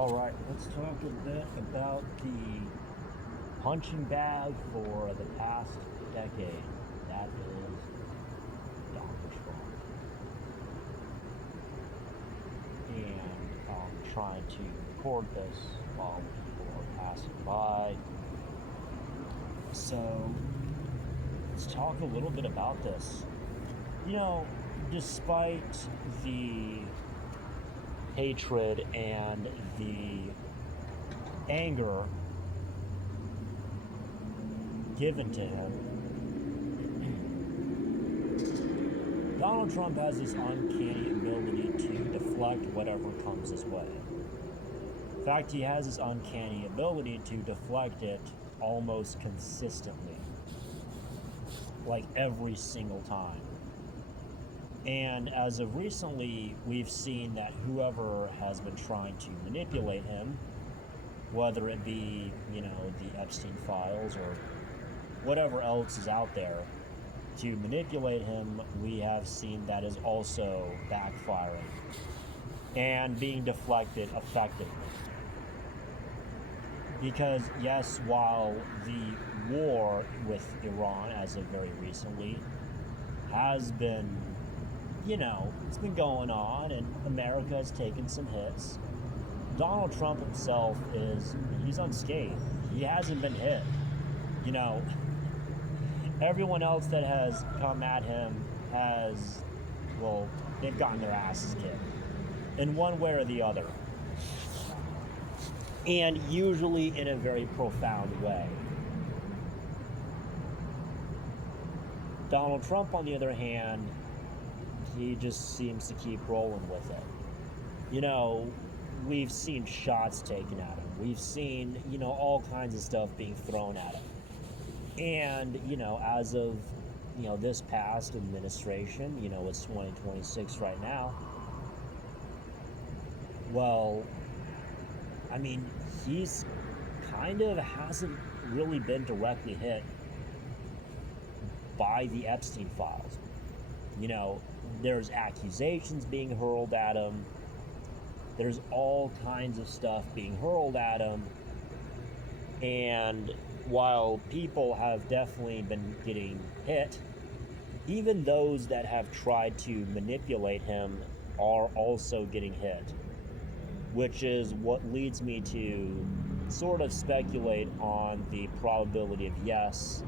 All right, let's talk a bit about the punching bag for the past decade. That is Donald Trump. And I'm trying to record this while people are passing by. So let's talk a little bit about this. Despite the hatred and the anger given to him, Donald Trump has this uncanny ability to deflect whatever comes his way. In fact, he has this uncanny ability to deflect it almost consistently, like every single time. And as of recently, we've seen that whoever has been trying to manipulate him, whether it be, the Epstein files or whatever else is out there to manipulate him, we have seen that is also backfiring and being deflected effectively. Because, yes, while the war with Iran, as of very recently, has been it's been going on and America has taken some hits, Donald Trump himself he's unscathed. He hasn't been hit. Everyone else that has come at him they've gotten their asses kicked in one way or the other. And usually in a very profound way. Donald Trump, on the other hand, he just seems to keep rolling with it. We've seen shots taken at him. We've seen, all kinds of stuff being thrown at him. And, as of, this past administration, it's 2026 right now. Well, he's kind of hasn't really been directly hit by the Epstein files. There's accusations being hurled at him. There's all kinds of stuff being hurled at him. And while people have definitely been getting hit, even those that have tried to manipulate him are also getting hit. Which is what leads me to sort of speculate on the probability of yes,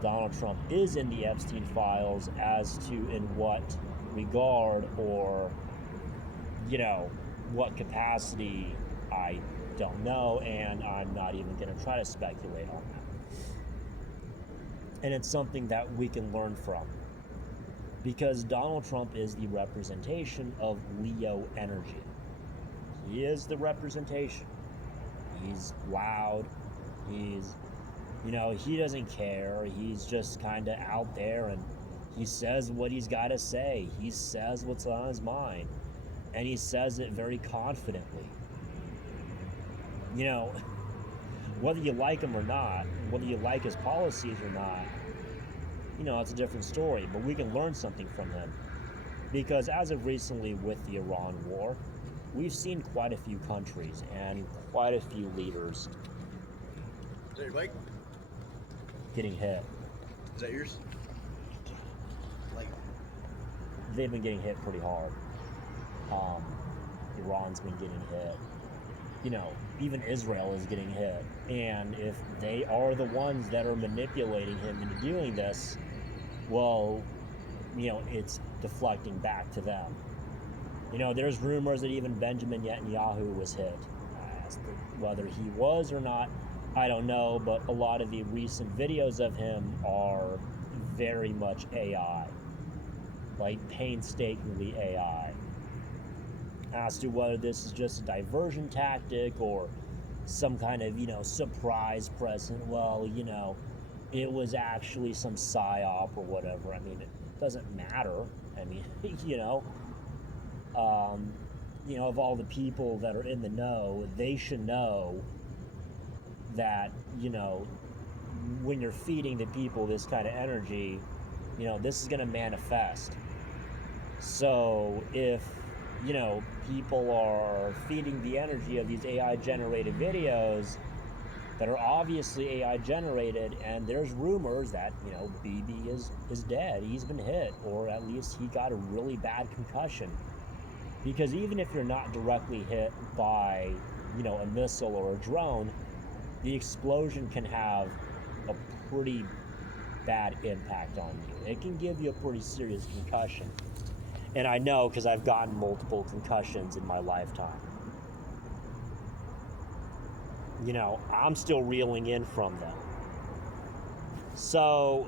Donald Trump is in the Epstein files, as to in what regard or, what capacity, I don't know, and I'm not even going to try to speculate on that. And it's something that we can learn from. Because Donald Trump is the representation of Leo energy. He is the representation. He's loud. He's he doesn't care. He's just kind of out there and he says what he's got to say. He says what's on his mind. And he says it very confidently. Whether you like him or not, whether you like his policies or not, it's a different story. But we can learn something from him. Because as of recently with the Iran war, we've seen quite a few countries and quite a few leaders Is that your bike? getting hit. Is that yours? Like, They've been getting hit pretty hard. Iran's been getting hit. Even Israel is getting hit. And if they are the ones that are manipulating him into doing this, well, it's deflecting back to them. There's rumors that even Benjamin Netanyahu was hit. Whether he was or not, I don't know, but a lot of the recent videos of him are very much AI. Like painstakingly AI. As to whether this is just a diversion tactic or some kind of, surprise present, well, it was actually some psyop or whatever. It doesn't matter. Of all the people that are in the know, they should know that, when you're feeding the people this kind of energy, this is going to manifest. So if people are feeding the energy of these AI generated videos that are obviously AI generated, and there's rumors that, BB is dead. He's been hit, or at least he got a really bad concussion. Because even if you're not directly hit by, a missile or a drone, the explosion can have a pretty bad impact on you. It can give you a pretty serious concussion. And I know because I've gotten multiple concussions in my lifetime. I'm still reeling in from them. So,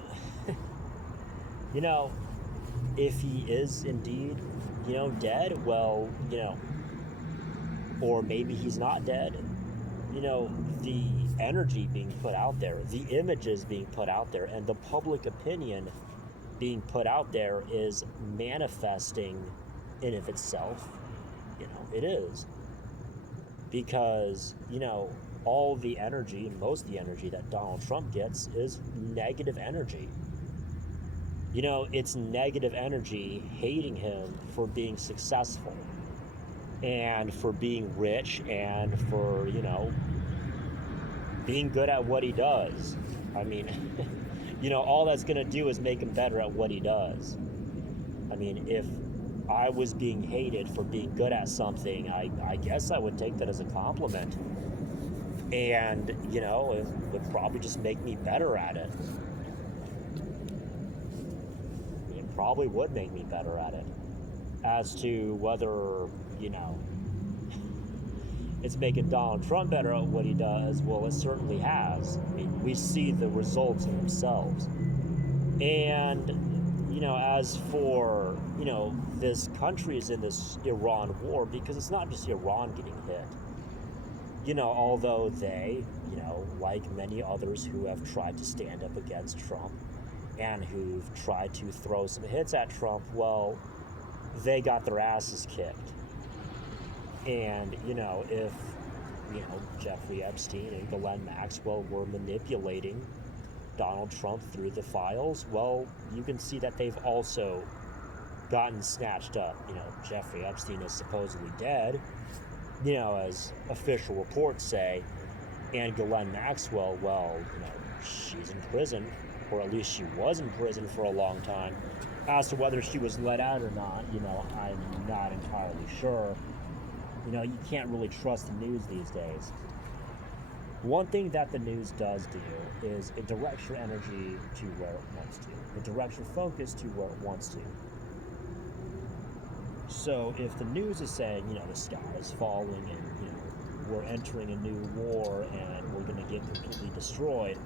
if he is indeed, dead, well, or maybe he's not dead, the energy being put out there, the images being put out there, and the public opinion being put out there is manifesting in of itself. It is. Because, all the energy, most of the energy that Donald Trump gets is negative energy. It's negative energy hating him for being successful and for being rich and for, being good at what he does. I mean, all that's going to do is make him better at what he does. I mean, if I was being hated for being good at something, I guess I would take that as a compliment. And, it would probably just make me better at it. It probably would make me better at it. As to whether, it's making Donald Trump better at what he does, well, it certainly has. I mean, we see the results in themselves. And, as for, this country is in this Iran war, because it's not just Iran getting hit. Although they, like many others who have tried to stand up against Trump and who've tried to throw some hits at Trump, well, they got their asses kicked. And, if, Jeffrey Epstein and Ghislaine Maxwell were manipulating Donald Trump through the files, well, you can see that they've also gotten snatched up. Jeffrey Epstein is supposedly dead, as official reports say, and Ghislaine Maxwell, well, she's in prison, or at least she was in prison for a long time. As to whether she was let out or not, I'm not entirely sure. You can't really trust the news these days. One thing that the news does do is it directs your energy to where it wants to. It directs your focus to where it wants to. So if the news is saying, the sky is falling and, we're entering a new war and we're going to get completely destroyed,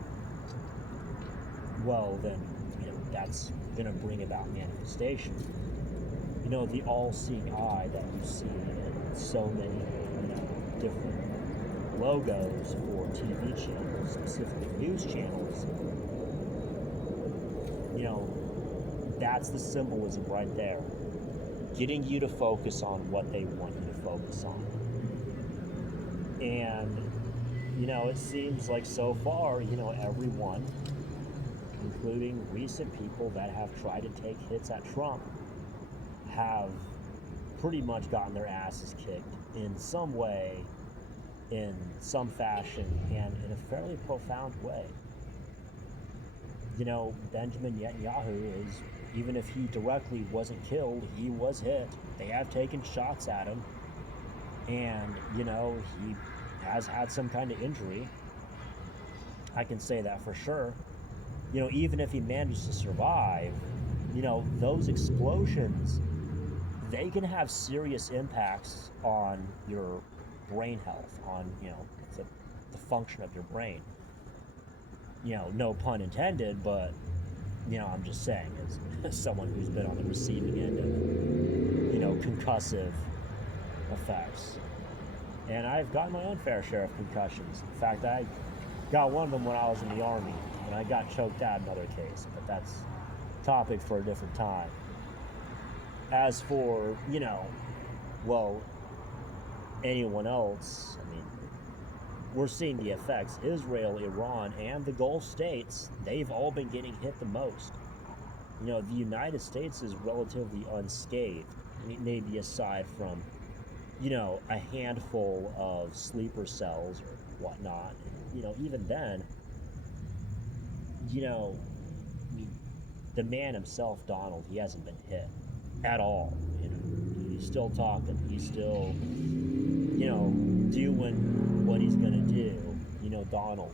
well, then, that's going to bring about manifestation. The all-seeing eye that you see in so many, different logos for TV channels, specifically news channels, that's the symbolism right there. Getting you to focus on what they want you to focus on. And, it seems like so far, everyone, including recent people that have tried to take hits at Trump, have pretty much gotten their asses kicked in some way, in some fashion, and in a fairly profound way. Benjamin Netanyahu is, even if he directly wasn't killed, he was hit. They have taken shots at him, and, he has had some kind of injury. I can say that for sure. Even if he manages to survive, those explosions, they can have serious impacts on your brain health, on, the function of your brain. No pun intended, but, I'm just saying, as someone who's been on the receiving end of, concussive effects. And I've gotten my own fair share of concussions. In fact, I got one of them when I was in the Army, and I got choked out in another case, but that's a topic for a different time. As for, anyone else, I mean, we're seeing the effects. Israel, Iran, and the Gulf states, they've all been getting hit the most. The United States is relatively unscathed. maybe aside from, a handful of sleeper cells or whatnot. Even then, I mean, the man himself, Donald, he hasn't been hit at all. He's still talking. He's still, doing what he's gonna do. Donald.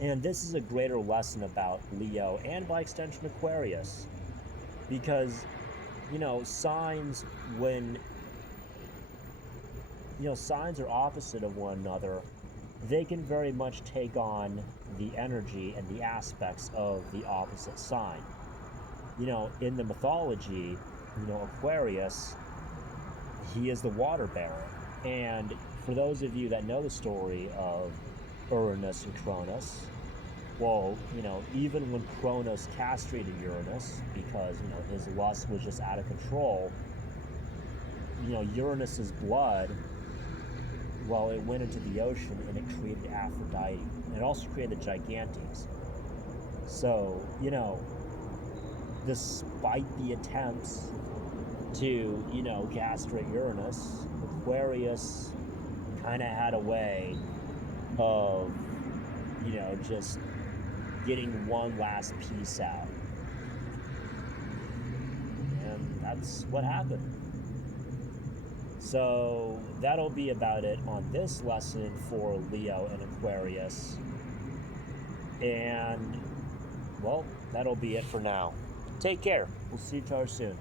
And this is a greater lesson about Leo and by extension Aquarius, because signs when signs are opposite of one another, they can very much take on the energy and the aspects of the opposite sign. In the mythology, Aquarius, he is the water bearer. And for those of you that know the story of Uranus and Cronus, well, even when Cronus castrated Uranus because, his lust was just out of control, Uranus's blood, well, it went into the ocean and it created Aphrodite. And it also created the Gigantes. So, despite the attempts to, castrate Uranus, Aquarius kind of had a way of, just getting one last piece out. And that's what happened. So that'll be about it on this lesson for Leo and Aquarius. And, well, that'll be it for now. Take care. We'll see each other soon.